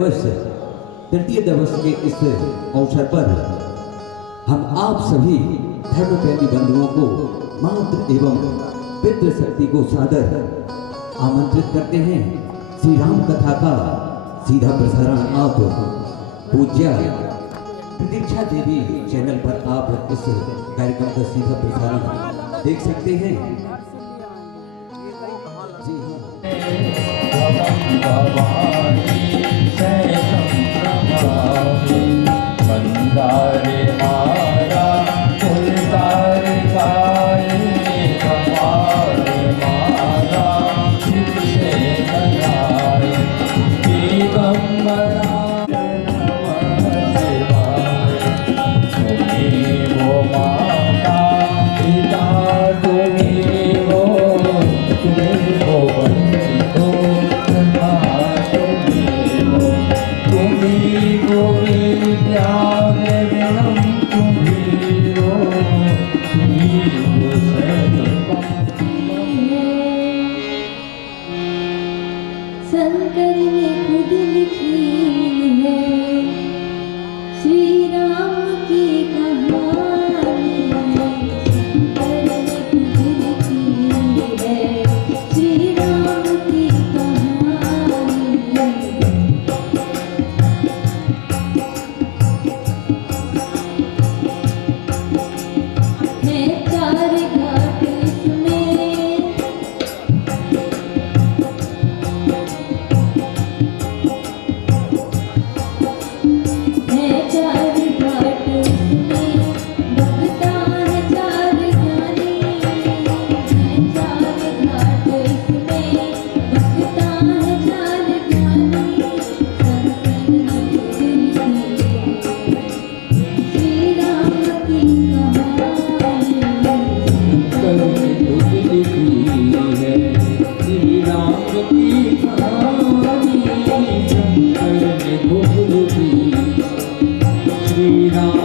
दिवस तृतीय दिवस के इस अवसर पर हम आप सभी धर्मप्रेमी बंधुओं को मातृ एवं पितृशक्ति को सादर आमंत्रित करते हैं। श्री राम कथा का सीधा प्रसारण आप पूज्य प्रतीक्षा देवी चैनल पर आप इस कार्यक्रम का सीधा प्रसारण देख सकते हैं। जी हाँ।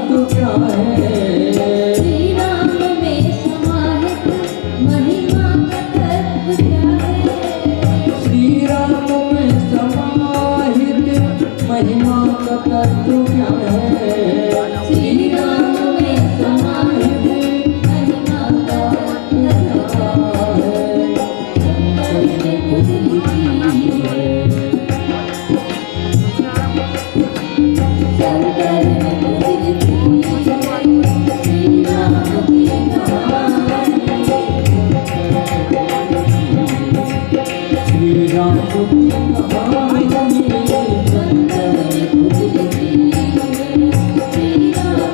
तत्व क्या है? श्री राम में समाहित महिमा का तत्व क्या है? श्री राम में समाहित महिमा का तत्व क्या है? श्री राम में समाहित महिमा का तत्व क्या है? शंकर ने मुझ लिखी है, शंकर ने मुझ लिखी है, श्री राम की कहानी। श्री राम की कहानी शंकर ने मुझ लिखी है, श्री राम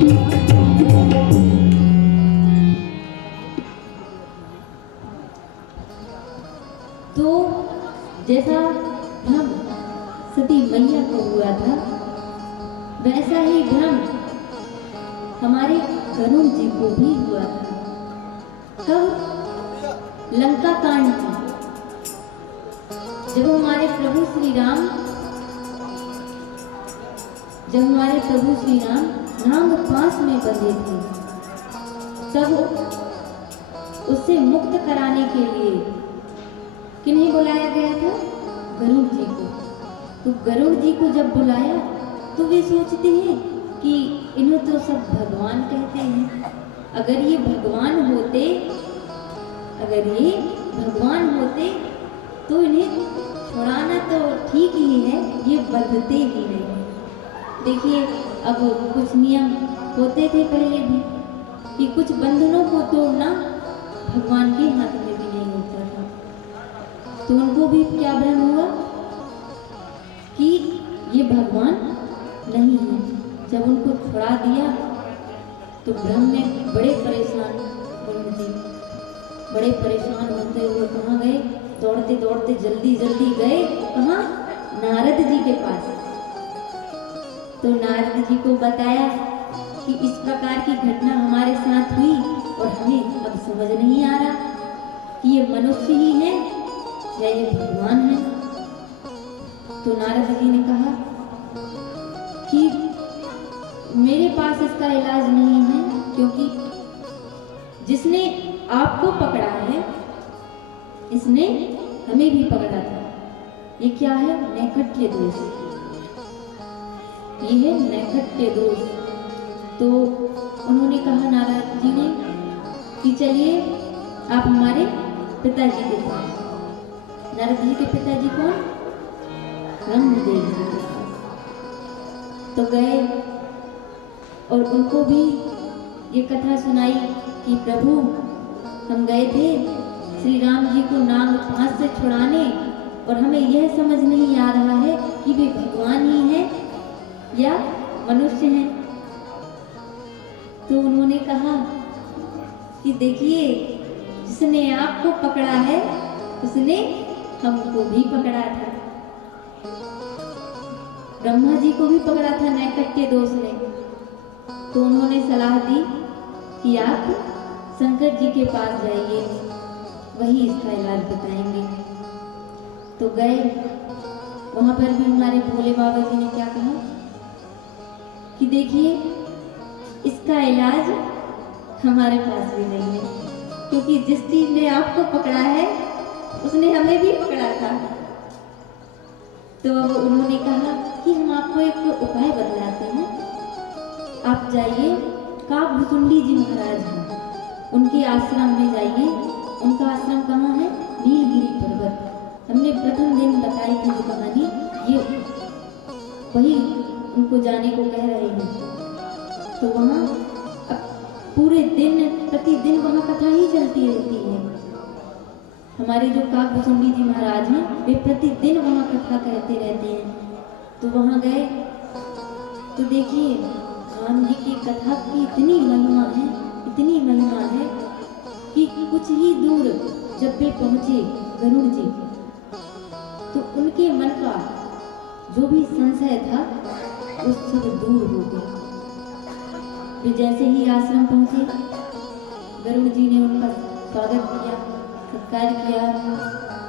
की कहानी। तो जैसा भ्रम सती मैया को हुआ था, वैसा ही भ्रम हमारे गरुड़ जी को भी हुआ था। कब? लंका कांड में, जब हमारे प्रभु श्री राम नाग पास में बंधे थे, तब उससे मुक्त कराने के लिए किन्हें बुलाया गया था? गरुड़ जी को। तो गरुड़ जी को जब बुलाया तो वे सोचते हैं कि इन्हें तो सब भगवान कहते हैं, अगर ये भगवान होते तो इन्हें छुड़ाना तो ठीक ही है, ये बंधते ही नहीं। देखिए, अब कुछ नियम होते थे पहले भी कि कुछ बंधनों को तोड़ना भगवान के हाथ में भी नहीं होता था। तो उनको भी क्या भ्रम हुआ कि ये भगवान नहीं है। जब उनको छुड़ा दिया तो ब्रह्म में बड़े परेशान गरुड़ जी, बड़े परेशान होते हुए कहाँ गए? दौड़ते दौड़ते जल्दी जल्दी गए कहाँ? नारद जी के पास। तो नारद जी को बताया कि इस प्रकार की घटना हमारे साथ हुई और हमें अब समझ नहीं आ रहा कि ये मनुष्य ही है या ये भगवान है। तो नारद जी ने कहा कि मेरे पास इसका इलाज नहीं है, क्योंकि जिसने आपको पकड़ा है इसने हमें भी पकड़ा था। ये क्या है? नैकट्य दोष। ये है नैकट्य दोष। तो उन्होंने कहा नारद जी ने कि चलिए आप हमारे पिताजी के पास। नारद जी के पिताजी कौन? ब्रह्मदेव जी के पास। तो गए और उनको भी ये कथा सुनाई कि प्रभु हम गए थे श्री राम जी को नाग पास से छुड़ाने और हमें यह समझ नहीं आ रहा है कि वे भगवान ही हैं या मनुष्य हैं। तो उन्होंने कहा कि देखिए, जिसने आपको पकड़ा है उसने हमको भी पकड़ा था, ब्रह्मा जी को भी पकड़ा था नैकट्य दोष ने। तो उन्होंने सलाह दी कि आप शंकर जी के पास जाइए, वही इसका इलाज बताएंगे। तो गए, वहां पर भी हमारे भोले बाबा जी ने क्या कहा कि देखिए, इसका इलाज हमारे पास भी नहीं है, क्योंकि जिस चीज ने आपको पकड़ा है उसने हमें भी पकड़ा था। तो अब उन्होंने कहा कि हम आपको एक उपाय बतलाते हैं, आप जाइए, काकभुसुंडी जी महाराज हैं, उनके आश्रम में जाइए। उनका आश्रम कहाँ है? नीलगिरी पर्वत। हमने प्रथम दिन बताई थी जो कहानी, ये वही उनको जाने को कह रहे हैं। तो वहाँ पूरे दिन प्रतिदिन वहाँ कथा ही चलती रहती है। हमारे जो काकभुसुंडी जी महाराज हैं वे प्रतिदिन वहाँ कथा कहते रहते हैं। तो वहाँ गए तो देखिए, राम जी की कथा की इतनी महिमा है कि कुछ ही दूर जब वे पहुँचे गरुड़ जी, तो उनके मन का जो भी संशय था वो सब दूर हो गया। वे जैसे ही आश्रम पहुँचे, गरुड़ जी ने उनका स्वागत किया, सत्कार किया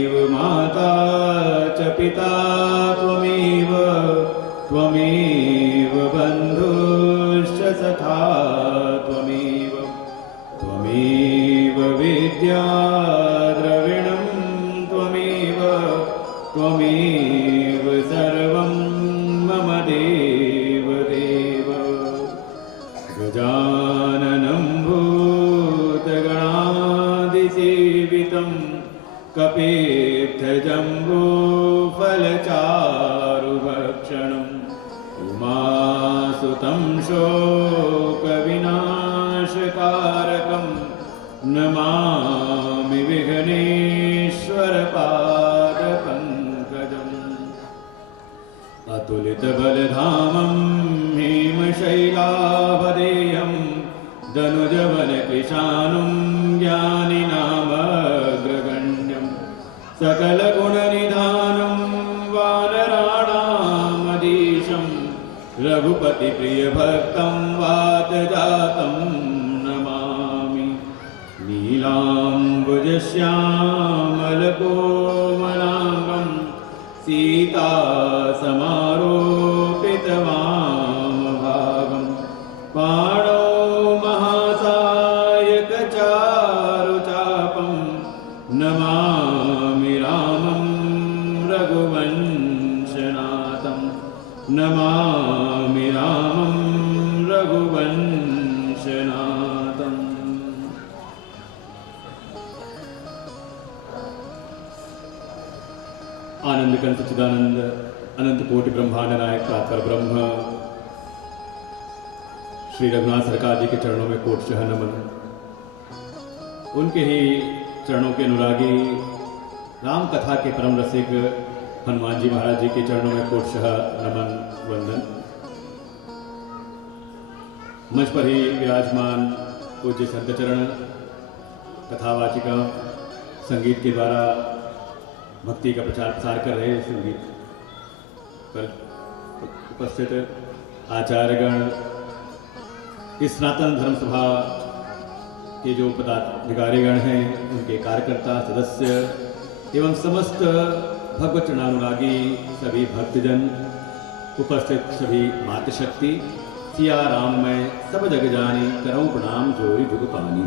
त्वमेव माता च पिता त्वमेव त्वमेव बन्धुश्च सखा त्वमेव त्वमेव विद्या द्रविणं त्वमेव त्वमेव सर्वं मम देव देव गजाननं भूतगणादिसेवितं कपित्थजम्बूफलचारुभक्षणम् उमासुतं शोकविनाशकारकं नमामि विघ्नेश्वरपादपङ्कजम् अतुलितबलधामं हेमशैलाभदेयं दनुजवनकृशानुं ज्ञानिनामग्रगण्यं सकलगुणनिधानं वानराणामधीशं रघुपतिप्रियभक्तं वातजातं नमामि नीलाम्बुजश्यामलकोमलाङ्गं सीतासमारोपितवामभागं पाणौ महासायकचारुचापं नमामि रामं रघुवंशनाथं नमामि रामं रघुवंशनाथम्। आनंद कंठ सच्चिदानंद अनंत कोटि ब्रह्मांड नायक प्रातर ब्रह्म श्री रघुनाथ सरकार जी के चरणों में कोटशः नमन। उनके ही चरणों के अनुरागी राम कथा के परम रसिक हनुमान जी महाराज जी के चरणों में कोटशः नमन वंदन। मंच पर ही विराजमान पूज्य संत चरण कथावाचिका संगीत के द्वारा भक्ति का प्रचार प्रसार कर रहे हैं। संगीत पर उपस्थित आचार्यगण, इस सनातन धर्म सभा के जो पदाधिकारीगण हैं, उनके कार्यकर्ता सदस्य एवं समस्त भगवत चरणानुरागी सभी भक्तजन, उपस्थित सभी मातृशक्ति, सिया राम मैं सब जग जानी, करऊं प्रणाम जोरी जुग पानी।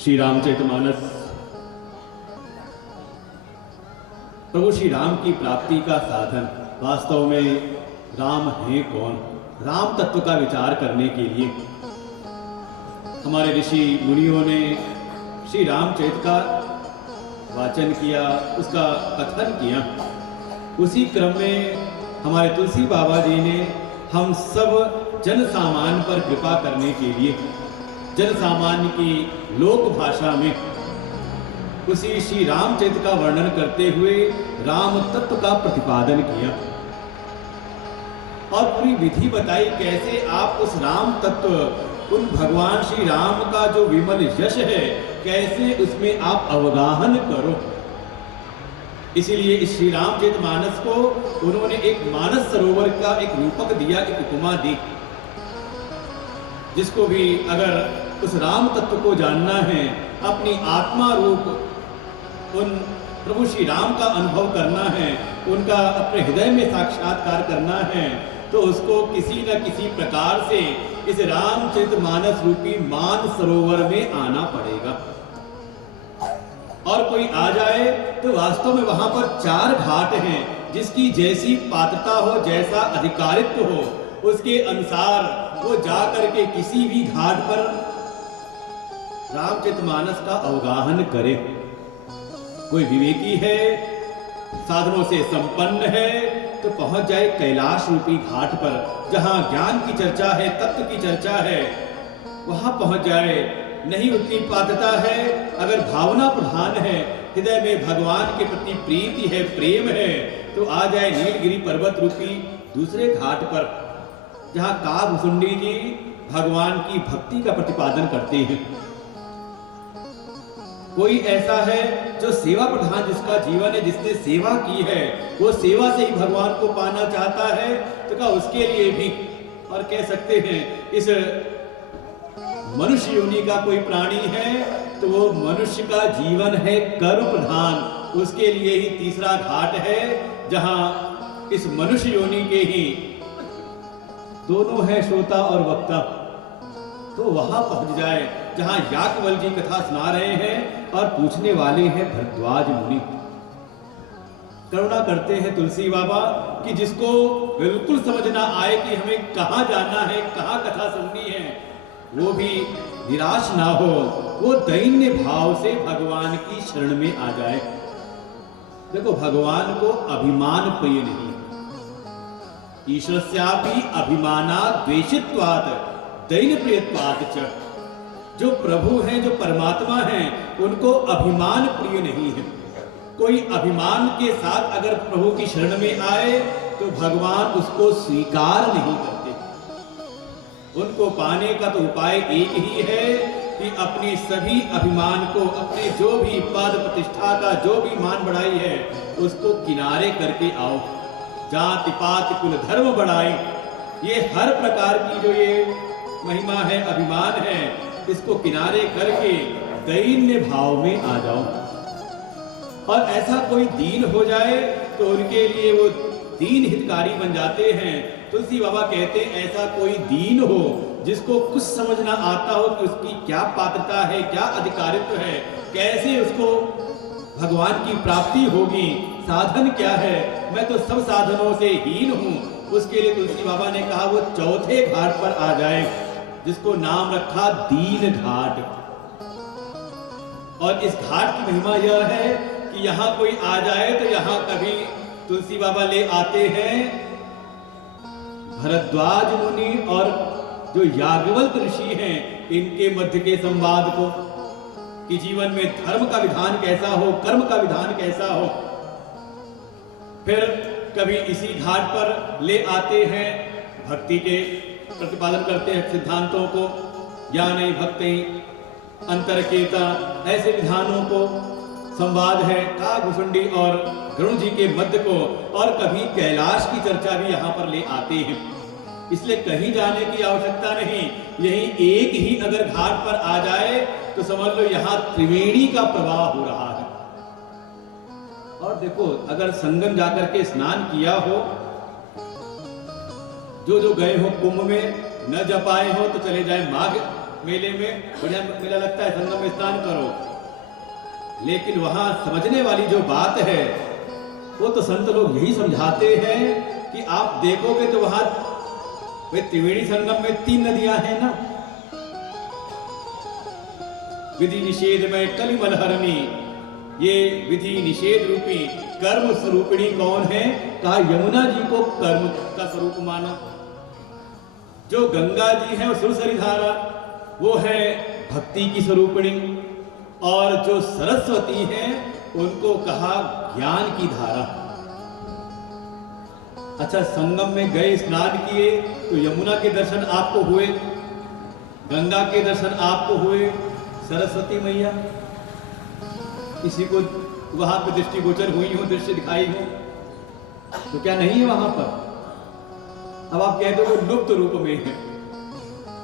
श्री रामचरितमानस प्रभु श्री राम की प्राप्ति का साधन। वास्तव में राम है कौन? राम तत्व का विचार करने के लिए हमारे ऋषि मुनियों ने श्री रामचरित का वाचन किया, उसका कथन किया। उसी क्रम में हमारे तुलसी बाबा जी ने हम सब जन सामान्य पर कृपा करने के लिए जन सामान्य की लोक भाषा में उसी श्री रामचरित का वर्णन करते हुए राम तत्व का प्रतिपादन किया और पूरी विधि बताई कैसे आप उस राम तत्व, उन भगवान श्री राम का जो विमल यश है, कैसे उसमें आप अवगाहन करो। इसीलिए इस श्री रामचरितमानस को उन्होंने एक मानस सरोवर का एक रूपक दिया, एक उपमा दी, जिसको भी अगर उस राम तत्व को जानना है, अपनी आत्मा रूप उन प्रभु श्री राम का अनुभव करना है, उनका अपने हृदय में साक्षात्कार करना है, तो उसको किसी न किसी प्रकार से इस रामचरितमानस रूपी मान सरोवर में आना पड़ेगा। और कोई आ जाए तो वास्तव में वहां पर 4 घाट हैं, जिसकी जैसी पात्रता हो, जैसा अधिकारित्व हो, उसके अनुसार वो जा करके किसी भी घाट पर रामचरितमानस का अवगाहन करे। कोई विवेकी है, साधनों से संपन्न है, तो पहुंच जाए कैलाश रूपी घाट पर, जहां ज्ञान की चर्चा है, तत्व की चर्चा है, वहां पहुंच जाए। नहीं उतनी पात्रता है, अगर भावना प्रधान है, हृदय में भगवान के प्रति प्रीति है, प्रेम है, तो आ जाए नीलगिरी पर्वत रूपी दूसरे घाट पर, जहां काभुसुंडी जी भगवान की भक्ति का प्रतिपादन करते हैं। कोई ऐसा है जो सेवा प्रधान जिसका जीवन है, जिसने सेवा की है, वो सेवा से ही भगवान को पाना चाहता है, तो क्या उसके लिए भी और कह सकते हैं इस मनुष्य योनि का कोई प्राणी है तो वो मनुष्य का जीवन है कर्म प्रधान। उसके लिए ही तीसरा घाट है जहां इस मनुष्य योनि के ही दोनों है श्रोता और वक्ता, तो वहां पहुंच जाए जहां याज्ञवल जी कथा सुना रहे हैं और पूछने वाले हैं भरद्वाज मुनि। करुणा करते हैं तुलसी बाबा कि जिसको बिल्कुल समझ ना आए कि हमें कहाँ जाना है, कहाँ कथा सुननी है, वो भी निराश ना हो, वो दैन्य भाव से भगवान की शरण में आ जाए। देखो भगवान को अभिमान प्रिय नहीं, ईश्वरस्यापि अभिमानात् द्वेषित्वात् दैन्य प्रियत्वात् च। जो प्रभु हैं, जो परमात्मा हैं, उनको अभिमान प्रिय नहीं है। कोई अभिमान के साथ अगर प्रभु की शरण में आए तो भगवान उसको स्वीकार नहीं करते। उनको पाने का तो उपाय एक ही है कि अपनी सभी अभिमान को, अपने जो भी पद प्रतिष्ठा का जो भी मान बढ़ाई है, उसको किनारे करके आओ। जाति पात कुल धर्म बढ़ाई, ये हर प्रकार की जो ये महिमा है, अभिमान है, इसको किनारे करके दैन्य भाव में आ जाओ। और ऐसा कोई दीन हो जाए तो उनके लिए वो दीन हितकारी बन जाते हैं। तुलसी बाबा कहते हैं ऐसा कोई दीन हो जिसको कुछ समझ ना आता हो कि उसकी क्या पात्रता है, क्या अधिकारित्व है, कैसे उसको भगवान की प्राप्ति होगी, साधन क्या है, मैं तो सब साधनों से हीन हूं। उसके लिए तुलसी बाबा ने कहा वो चौथे घाट पर आ जाए, जिसको नाम रखा दीन घाट। और इस घाट की महिमा यह है कि यहाँ कोई आ जाए तो यहाँ कभी तुलसी बाबा ले आते हैं भरद्वाज मुनि और जो याज्ञवल्क ऋषि हैं, इनके मध्य के संवाद को, कि जीवन में धर्म का विधान कैसा हो, कर्म का विधान कैसा हो। फिर कभी इसी घाट पर ले आते हैं भक्ति के प्रतिपादन करते हैं सिद्धांतों को, ज्ञान भक्ति अंतरकेता, ऐसे विधानों को, संवाद है काकभुषुंडी और गरुड़ जी के मध्य को, और कभी कैलाश की चर्चा भी यहाँ पर ले आते हैं। इसलिए कहीं जाने की आवश्यकता नहीं, यही एक ही अगर घाट पर आ जाए तो समझ लो यहाँ त्रिवेणी का प्रवाह हो रहा है। और देखो अगर संगम जाकर के स्नान किया हो, जो जो गए हो कुंभ में, न जा पाए हो तो चले जाए माघ मेले में, बढ़िया मेला लगता है, संगम में स्नान करो। लेकिन वहां समझने वाली जो बात है वो तो संत लोग यही समझाते हैं कि आप देखोगे तो वहां वे त्रिवेणी संगम में 3 नदियां हैं ना, विधि निषेध में कलिमल हरणी, ये विधि निषेध रूपी कर्म स्वरूपिणी कौन है? कहा यमुना जी को कर्म का स्वरूप माना। जो गंगा जी है वो सुरसरी धारा, वो है भक्ति की स्वरूपिणी, और जो सरस्वती है उनको कहा ज्ञान की धारा। अच्छा, संगम में गए, स्नान किए तो यमुना के दर्शन आपको हुए, गंगा के दर्शन आपको हुए, सरस्वती मैया किसी को वहां पर दृष्टिगोचर हुई हो, दृश्य दिखाई हो, तो क्या नहीं है वहां पर? अब आप कहते हो लुप्त रूप में है,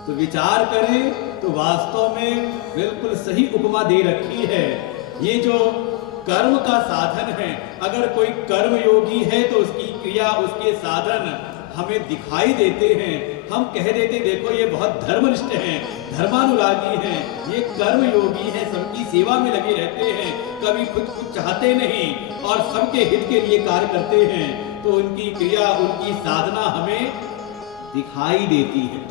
तो विचार करें तो वास्तव में बिल्कुल सही उपमा दे रखी है। ये जो कर्म का साधन है, अगर कोई कर्म योगी है तो उसकी क्रिया, उसके साधन हमें दिखाई देते हैं। हम कह देते देखो ये बहुत धर्मनिष्ठ हैं, धर्मानुरागी हैं, ये कर्म योगी हैं, सबकी सेवा में लगे रहते हैं, कभी खुद कुछ चाहते नहीं और सबके हित के लिए कार्य करते हैं, तो उनकी क्रिया, उनकी साधना हमें दिखाई देती है,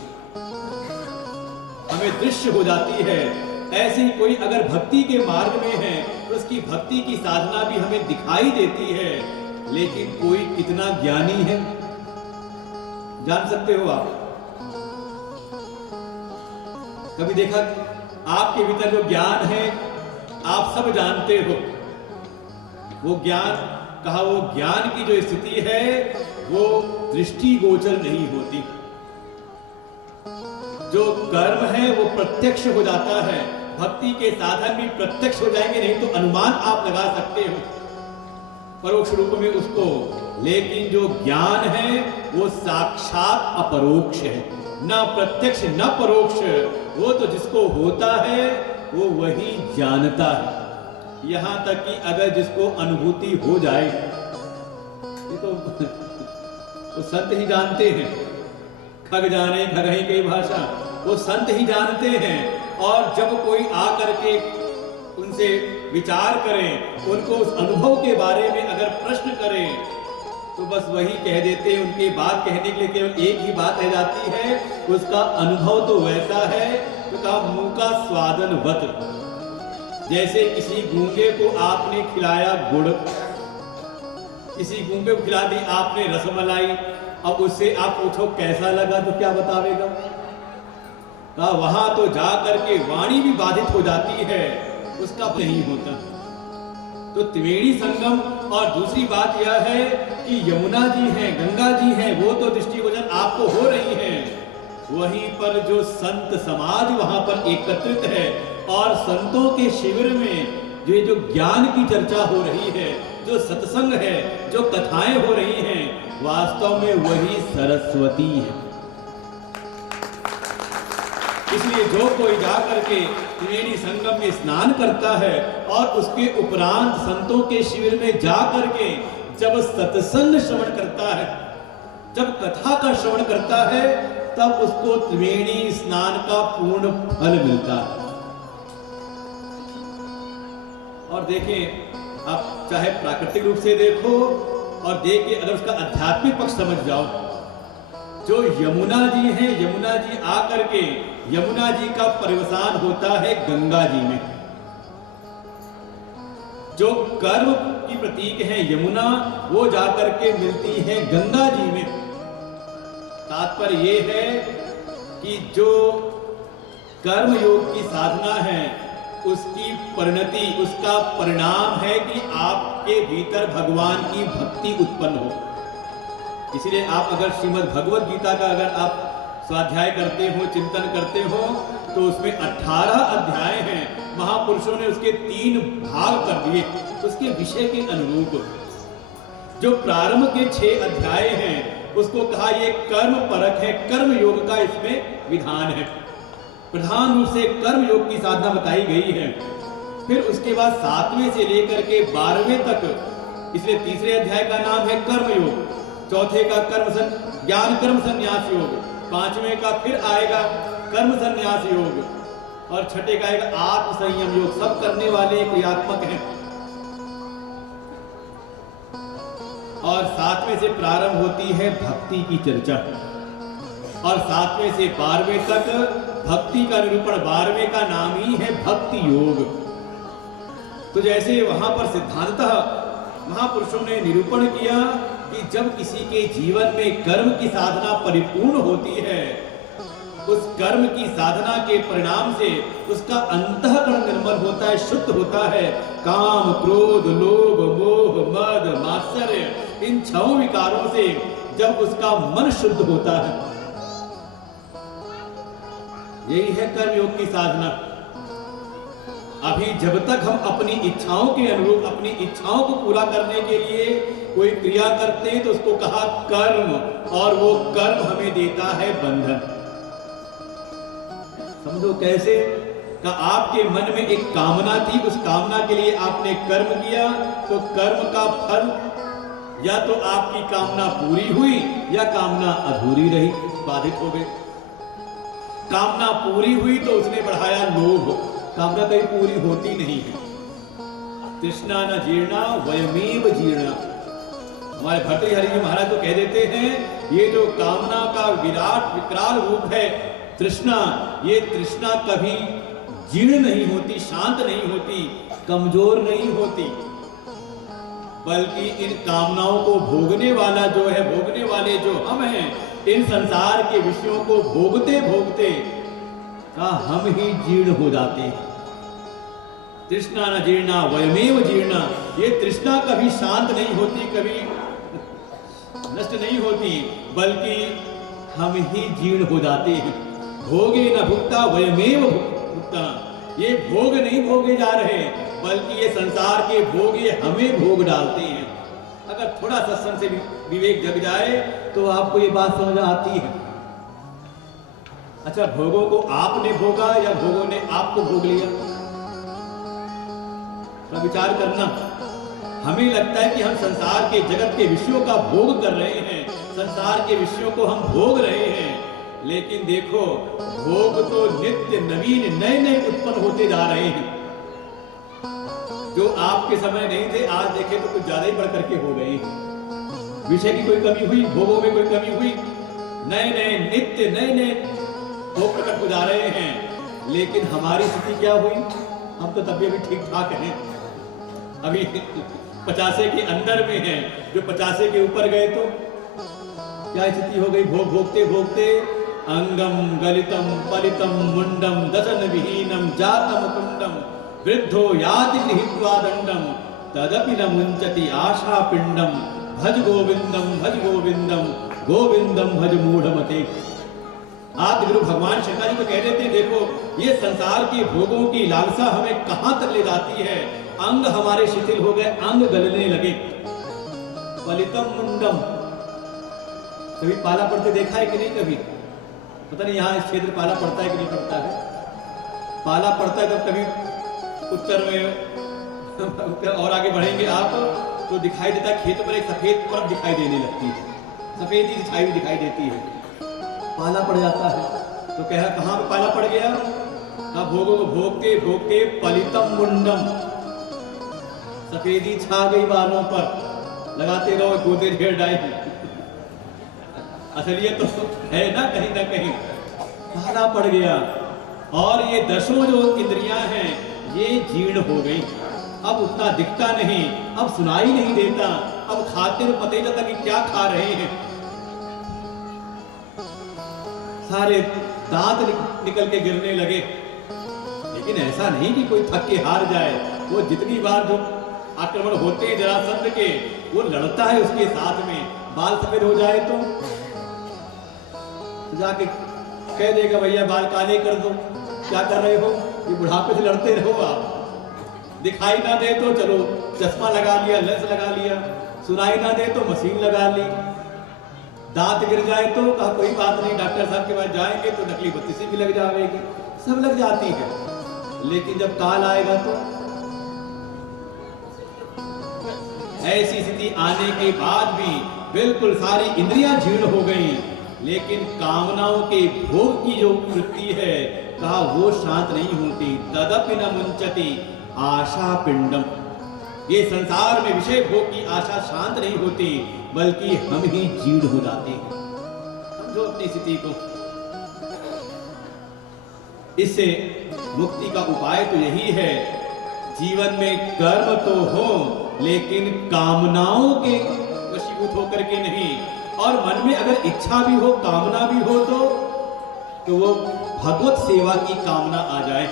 हमें दृश्य हो जाती है। ऐसे ही कोई अगर भक्ति के मार्ग में है तो उसकी भक्ति की साधना भी हमें दिखाई देती है। लेकिन कोई कितना ज्ञानी है जान सकते हो आप? कभी देखा आपके भीतर जो ज्ञान है आप सब जानते हो, वो ज्ञान, कहा वो ज्ञान की जो स्थिति है वो दृष्टिगोचर नहीं होती। जो कर्म है वो प्रत्यक्ष हो जाता है, भक्ति के साधन भी प्रत्यक्ष हो जाएंगे, नहीं तो अनुमान आप लगा सकते हो, परोक्ष रूप में उसको लेकिन जो ज्ञान है वो साक्षात अपरोक्ष है, न प्रत्यक्ष न परोक्ष। वो तो जिसको होता है वो वही जानता है। यहाँ तक कि अगर जिसको अनुभूति हो जाए, ये तो संत ही जानते हैं, खग जाने खगही की भाषा, वो संत ही जानते हैं। और जब कोई आकर के उनसे विचार करें, उनको उस अनुभव के बारे में अगर प्रश्न करें, तो बस वही कह देते हैं। उनकी बात कहने के लिए केवल एक ही बात रह जाती है, उसका अनुभव तो वैसा है तो कहा मुंह का स्वादनवत। जैसे किसी गूंगे को आपने खिलाया गुड़, किसी गूंगे को खिला दी आपने रसमलाई, अब उससे आप पूछो कैसा लगा तो क्या बतावेगा? वहां तो जा करके वाणी भी बाधित हो जाती है, उसका नहीं होता। तो त्रिवेणी संगम। और दूसरी बात यह है कि यमुना जी हैं, गंगा जी हैं, वो तो दृष्टिगोचर आपको हो रही हैं। वहीं पर जो संत समाज वहां पर एकत्रित है और संतों के शिविर में जो ज्ञान की चर्चा हो रही है, जो सत्संग है, जो कथाएं हो रही हैं, वास्तव में वही सरस्वती है। इसलिए जो कोई जाकर के त्रिवेणी संगम में स्नान करता है और उसके उपरांत संतों के शिविर में जाकर के जब सत्संग श्रवण करता है, जब कथा का श्रवण करता है, तब उसको त्रिवेणी स्नान का पूर्ण फल मिलता है। और देखें, आप चाहे प्राकृतिक रूप से देखो और देखिए अगर उसका आध्यात्मिक पक्ष समझ जाओ, जो यमुना जी हैं, यमुना जी आकर के यमुना जी का परिवसान होता है गंगा जी में। जो कर्म की प्रतीक है यमुना, वो जाकर के मिलती है गंगा जी में। तात्पर्य ये है कि जो कर्म योग की साधना है, उसकी परिणति, उसका परिणाम है कि आपके भीतर भगवान की भक्ति उत्पन्न हो। इसलिए आप अगर श्रीमद् भगवद गीता का अगर आप स्वाध्याय करते हो, चिंतन करते हो, तो उसमें 18 अध्याय हैं। महापुरुषों ने उसके 3 भाग कर दिए उसके विषय के अनुरूप। जो प्रारंभ के 6 अध्याय हैं उसको कहा ये कर्म परक है, कर्म योग का इसमें विधान है। प्रधान रूप से कर्म योग की साधना बताई गई है। फिर उसके बाद 7वें से लेकर के 12वें तक, इसलिए तीसरे अध्याय का नाम है कर्म योग, चौथे का ज्ञान कर्म संन्यास योग, 5वें का फिर आएगा कर्म संन्यास योग और छठे का आएगा आत्म संयम योग। सब करने वाले क्रियात्मक हैं। और 7वें से प्रारंभ होती है भक्ति की चर्चा और 7वें से 12वें तक भक्ति का निरूपण। 12वें का नाम ही है भक्ति योग। तो जैसे वहां पर सिद्धांतः महापुरुषों ने निरूपण किया कि जब किसी के जीवन में कर्म की साधना परिपूर्ण होती है, उस कर्म की साधना के परिणाम से उसका अंतःकरण निर्मल होता है, शुद्ध होता है। काम, क्रोध, लोभ, मोह, मद, मात्सर्य, इन 6 विकारों से जब उसका मन शुद्ध होता है, यही है कर्म योग की साधना। अभी जब तक हम अपनी इच्छाओं के अनुरूप अपनी इच्छाओं को पूरा करने के लिए कोई क्रिया करते हैं तो उसको कहा कर्म, और वो कर्म हमें देता है बंधन। समझो कैसे? का आपके मन में एक कामना थी, उस कामना के लिए आपने कर्म किया, तो कर्म का फल या तो आपकी कामना पूरी हुई या कामना अधूरी रही, बाधित हो गई। कामना पूरी हुई तो उसने बढ़ाया लोभ, कामना कहीं पूरी होती नहीं है। तृष्णा न जीर्णा वयमेव जीर्णा। हमारे भर्तृहरि जी महाराज तो कह देते हैं, ये जो कामना का विराट विकराल रूप है तृष्णा, ये तृष्णा कभी जीर्ण नहीं होती, शांत नहीं होती, कमजोर नहीं होती, बल्कि इन कामनाओं को भोगने वाला जो है, भोगने वाले जो हम हैं, इन संसार के विषयों को भोगते भोगते हम ही जीर्ण हो जाते हैं। तृष्णा न जीर्णा वयमेव जीर्णा। ये तृष्णा कभी शांत नहीं होती, कभी नष्ट नहीं होती, बल्कि हम ही जीर्ण हो जाते हैं। भोगे न भुक्ता वयमेव भुक्ता। ये भोग नहीं भोगे जा रहे, बल्कि ये संसार के भोग ये हमें भोग डालते हैं। अगर अगर थोड़ा सत्संग से विवेक जग जाए तो आपको ये बात समझ आती है। अच्छा, भोगों को आपने भोगा या भोगों ने आपको भोग लिया? तो विचार करना। हमें लगता है कि हम संसार के जगत के विषयों का भोग कर रहे हैं, संसार के विषयों को हम भोग रहे हैं, लेकिन देखो भोग तो नित्य नवीन नए नए उत्पन्न होते जा रहे हैं। जो आपके समय नहीं थे, आज देखे तो कुछ ज्यादा ही बढ़ करके हो गए। विषय की कोई कमी हुई, भोगों में कोई कमी हुई? नए नए नित्य नए नए भोग प्रकट हो जा रहे हैं, लेकिन हमारी स्थिति क्या हुई? हम तो तब भी अभी ठीक ठाक हैं, अभी 50 के अंदर में हैं। जो 50 के ऊपर गए तो क्या स्थिति हो गई? भोग भोगते भोगते अंगम गलितम पलितम मुंडम दशन विहीनम जातम कुंडम वृद्धो याति गृहीत्वा दंडम तदपि न मुंचति आशा पिंडम भज गोविंदम गोविंदम भज मूढ़मते। आदि गुरु भगवान शंकर जी तो कह देते हैं, देखो ये संसार के भोगों की लालसा हमें कहां तक ले जाती है। अंग हमारे शिथिल हो गए, अंग गलने लगे। पलितम मुंडम, कभी पाला पड़ते देखा है कि नहीं? कभी पता नहीं यहाँ इस क्षेत्र पाला पड़ता है कि नहीं पड़ता है। पाला पड़ता है तब कभी उत्तर में और आगे बढ़ेंगे आप तो दिखाई देता है खेत पर एक सफेद परत दिखाई देने लगती है, सफेद ही छाई हुई दिखाई देती है। पाला पड़ जाता है तो कह कहां पे पाला पड़ गया? अब भोगों को भोगते भोगते पलितम मुंडम, सफेदी छा गई बालों पर, लगाते रहो गोदे घेर डाई। असलियत तो है ना कहीं पाला पड़ गया। और ये दसों जो इंद्रियां हैं ये जीर्ण हो गई, अब उतना दिखता नहीं, अब सुनाई नहीं देता, अब खाते तो पता ही नहीं चलता कि क्या खा रहे हैं। सारे दांत निकल के गिरने लगे। लेकिन ऐसा नहीं कि कोई थक के हार जाए, वो जितनी बार जो आक्रमण होते हैं जरासंध के, वो लड़ता है उसके साथ में। बाल सफेद हो जाए तो जाके कह देगा भैया बाल काले कर दो, क्या कर रहे हो? ये बुढ़ापे से लड़ते रहो आप। दिखाई ना दे तो चलो चश्मा लगा लिया, लेंस लगा लिया, सुनाई ना दे तो मशीन लगा ली, दांत गिर जाए तो कहा कोई बात नहीं, डॉक्टर साहब के पास जाएंगे तो नकली बत्ती भी लग जाएगी, सब लग जाती है। लेकिन जब काल आएगा तो ऐसी स्थिति आने के बाद भी बिल्कुल सारी इंद्रियां जीर्ण हो गई, लेकिन कामनाओं के भोग की जो वृत्ति है कहा वो शांत नहीं होती। तदपि न मुंचति आशा पिंडम, ये संसार में विषय भोग की आशा शांत नहीं होती, बल्कि हम ही जीर्ण हो जाते हैं। समझो अपनी स्थिति को। इससे मुक्ति का उपाय तो यही है, जीवन में कर्म तो हो लेकिन कामनाओं के वशीभूत होकर के नहीं। और मन में अगर इच्छा भी हो, कामना भी हो तो वो भगवत सेवा की कामना आ जाए,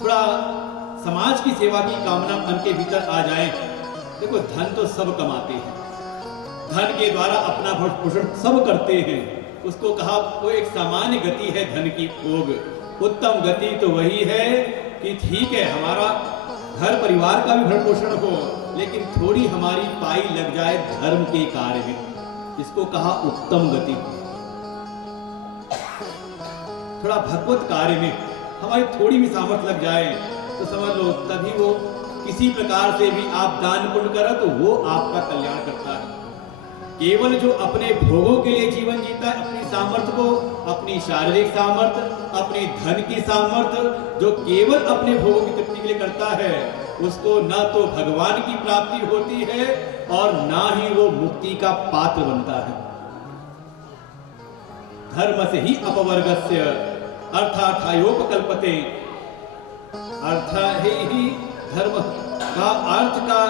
थोड़ा समाज की सेवा की कामना मन के भीतर आ जाए। देखो धन तो सब कमाते हैं, धन के द्वारा अपना भरण पोषण सब करते हैं। उसको कहा वो एक सामान्य गति है धन की भोग। उत्तम गति तो वही है कि ठीक है हमारा घर परिवार का भी भरण पोषण हो, लेकिन थोड़ी हमारी पाई लग जाए धर्म के कार्य में, इसको कहा उत्तम गति। थोड़ा भगवत कार्य में हमारी थोड़ी भी सामर्थ्य लग जाए तो समझ लो तभी वो किसी प्रकार से भी आप दान पुण्य करो तो वो आपका कल्याण करता है। केवल जो अपने भोगों के लिए जीवन जीता है, अपनी सामर्थ्य को, अपनी शारीरिक सामर्थ्य, अपनी धन की सामर्थ्य, जो केवल अपने भोगों की तृप्ति के लिए करता है, उसको न तो भगवान की प्राप्ति होती है और ना ही वो मुक्ति का पात्र बनता है। धर्म से ही अपवर्गस्य अर्थाथायोपकल्पते, अर्थ ही धर्म का अर्थ का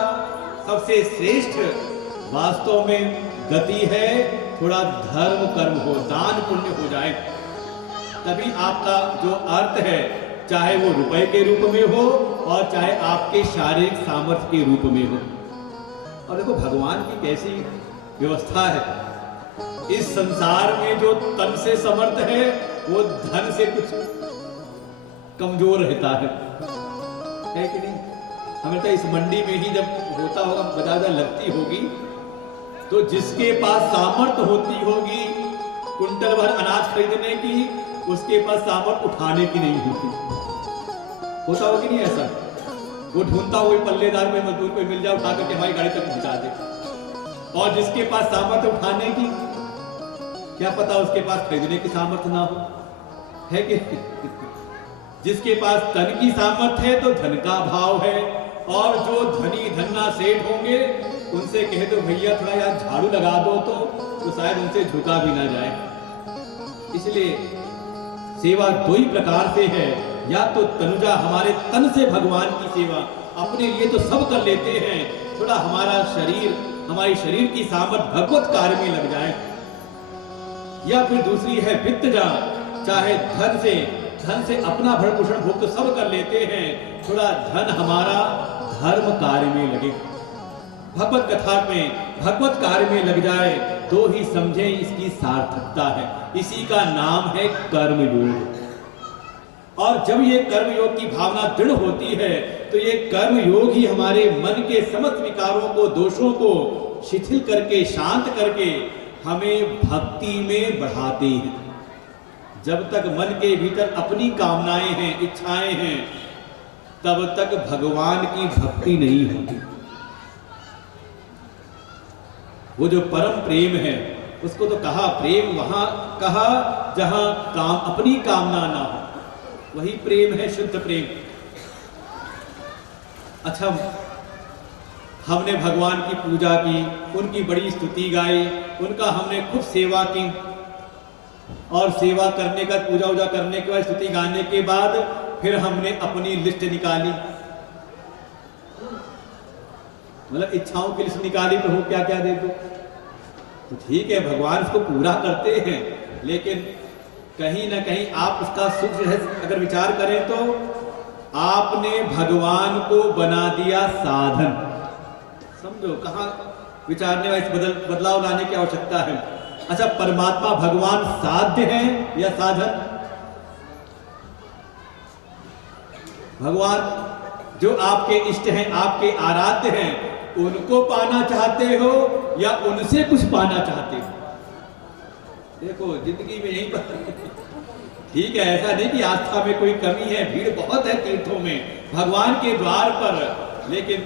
सबसे श्रेष्ठ वास्तव में गति है। थोड़ा धर्म कर्म हो, दान पुण्य हो जाए, तभी आपका जो अर्थ है, चाहे वो रुपए के रूप में हो और चाहे आपके शारीरिक सामर्थ्य के रूप में हो। और देखो भगवान की कैसी व्यवस्था है, इस संसार में जो तन से समर्थ है वो धन से कुछ कमजोर रहता है कि नहीं? हमें तो इस मंडी में ही जब होता होगा, बाजार लगती होगी, तो जिसके पास सामर्थ्य होती होगी कुंटल भर अनाज खरीदने की, उसके पास सामर्थ्य उठाने की नहीं होती। होता होगी नहीं ऐसा? वो ढूंढता हुए पल्लेदार में मजदूर को मिल जाए, उठा करके हमारी गाड़ी तक पहुंचा दे। और जिसके पास सामर्थ्य उठाने की, क्या पता उसके पास खरीदने की सामर्थ्य ना हो, है कि? जिसके पास धन की सामर्थ्य है तो धन का भाव है, और जो धनी धन्ना सेठ होंगे उनसे कह दो भैया थोड़ा यार झाड़ू लगा दो, तो शायद उनसे झुका भी ना जाए। इसलिए सेवा दो ही प्रकार से है, या तो तनुजा हमारे तन से भगवान की सेवा, अपने लिए तो सब कर लेते हैं, थोड़ा हमारा शरीर, हमारी शरीर की सामर्थ्य भगवत कार्य में लग जाए। या फिर दूसरी है वित्तजा, चाहे धन से अपना भरण पोषण भोग तो सब कर लेते हैं, थोड़ा धन हमारा धर्म कार्य में लगे, भगवत कथा में भगवत कार्य में लग जाए, तो ही समझे इसकी सार्थकता है। इसी का नाम है कर्मयोग। और जब ये कर्मयोग की भावना दृढ़ होती है, तो ये कर्मयोग ही हमारे मन के समस्त विकारों को, दोषों को शिथिल करके, शांत करके हमें भक्ति में बढ़ाते हैं। जब तक मन के भीतर अपनी कामनाएं हैं, इच्छाएं हैं, तब तक भगवान की भक्ति नहीं होती। वो जो परम प्रेम है, उसको तो कहा प्रेम वहां कहा जहां अपनी कामना ना हो, वही प्रेम है, शुद्ध प्रेम। अच्छा, हमने भगवान की पूजा की, उनकी बड़ी स्तुति गाई, उनका हमने खूब सेवा की, और सेवा करने का, पूजा वूजा करने के बाद, स्तुति गाने के बाद फिर हमने अपनी लिस्ट निकाली, मतलब इच्छाओं की लिस्ट निकाली, प्रभु क्या क्या दे दो। तो ठीक है, भगवान उसको पूरा करते हैं, लेकिन कहीं ना कहीं आप उसका सूक्ष्म रहस्य अगर विचार करें तो आपने भगवान को बना दिया साधन। समझो कहाँ विचारने वाले बदलाव लाने की आवश्यकता है। अच्छा, परमात्मा भगवान साध्य है या साधन? भगवान जो आपके इष्ट हैं, आपके आराध्य हैं, उनको पाना चाहते हो या उनसे कुछ पाना चाहते हो? देखो जिंदगी में यही ठीक है, ऐसा नहीं कि आस्था में कोई कमी है, भीड़ बहुत है तीर्थों में, भगवान के द्वार पर, लेकिन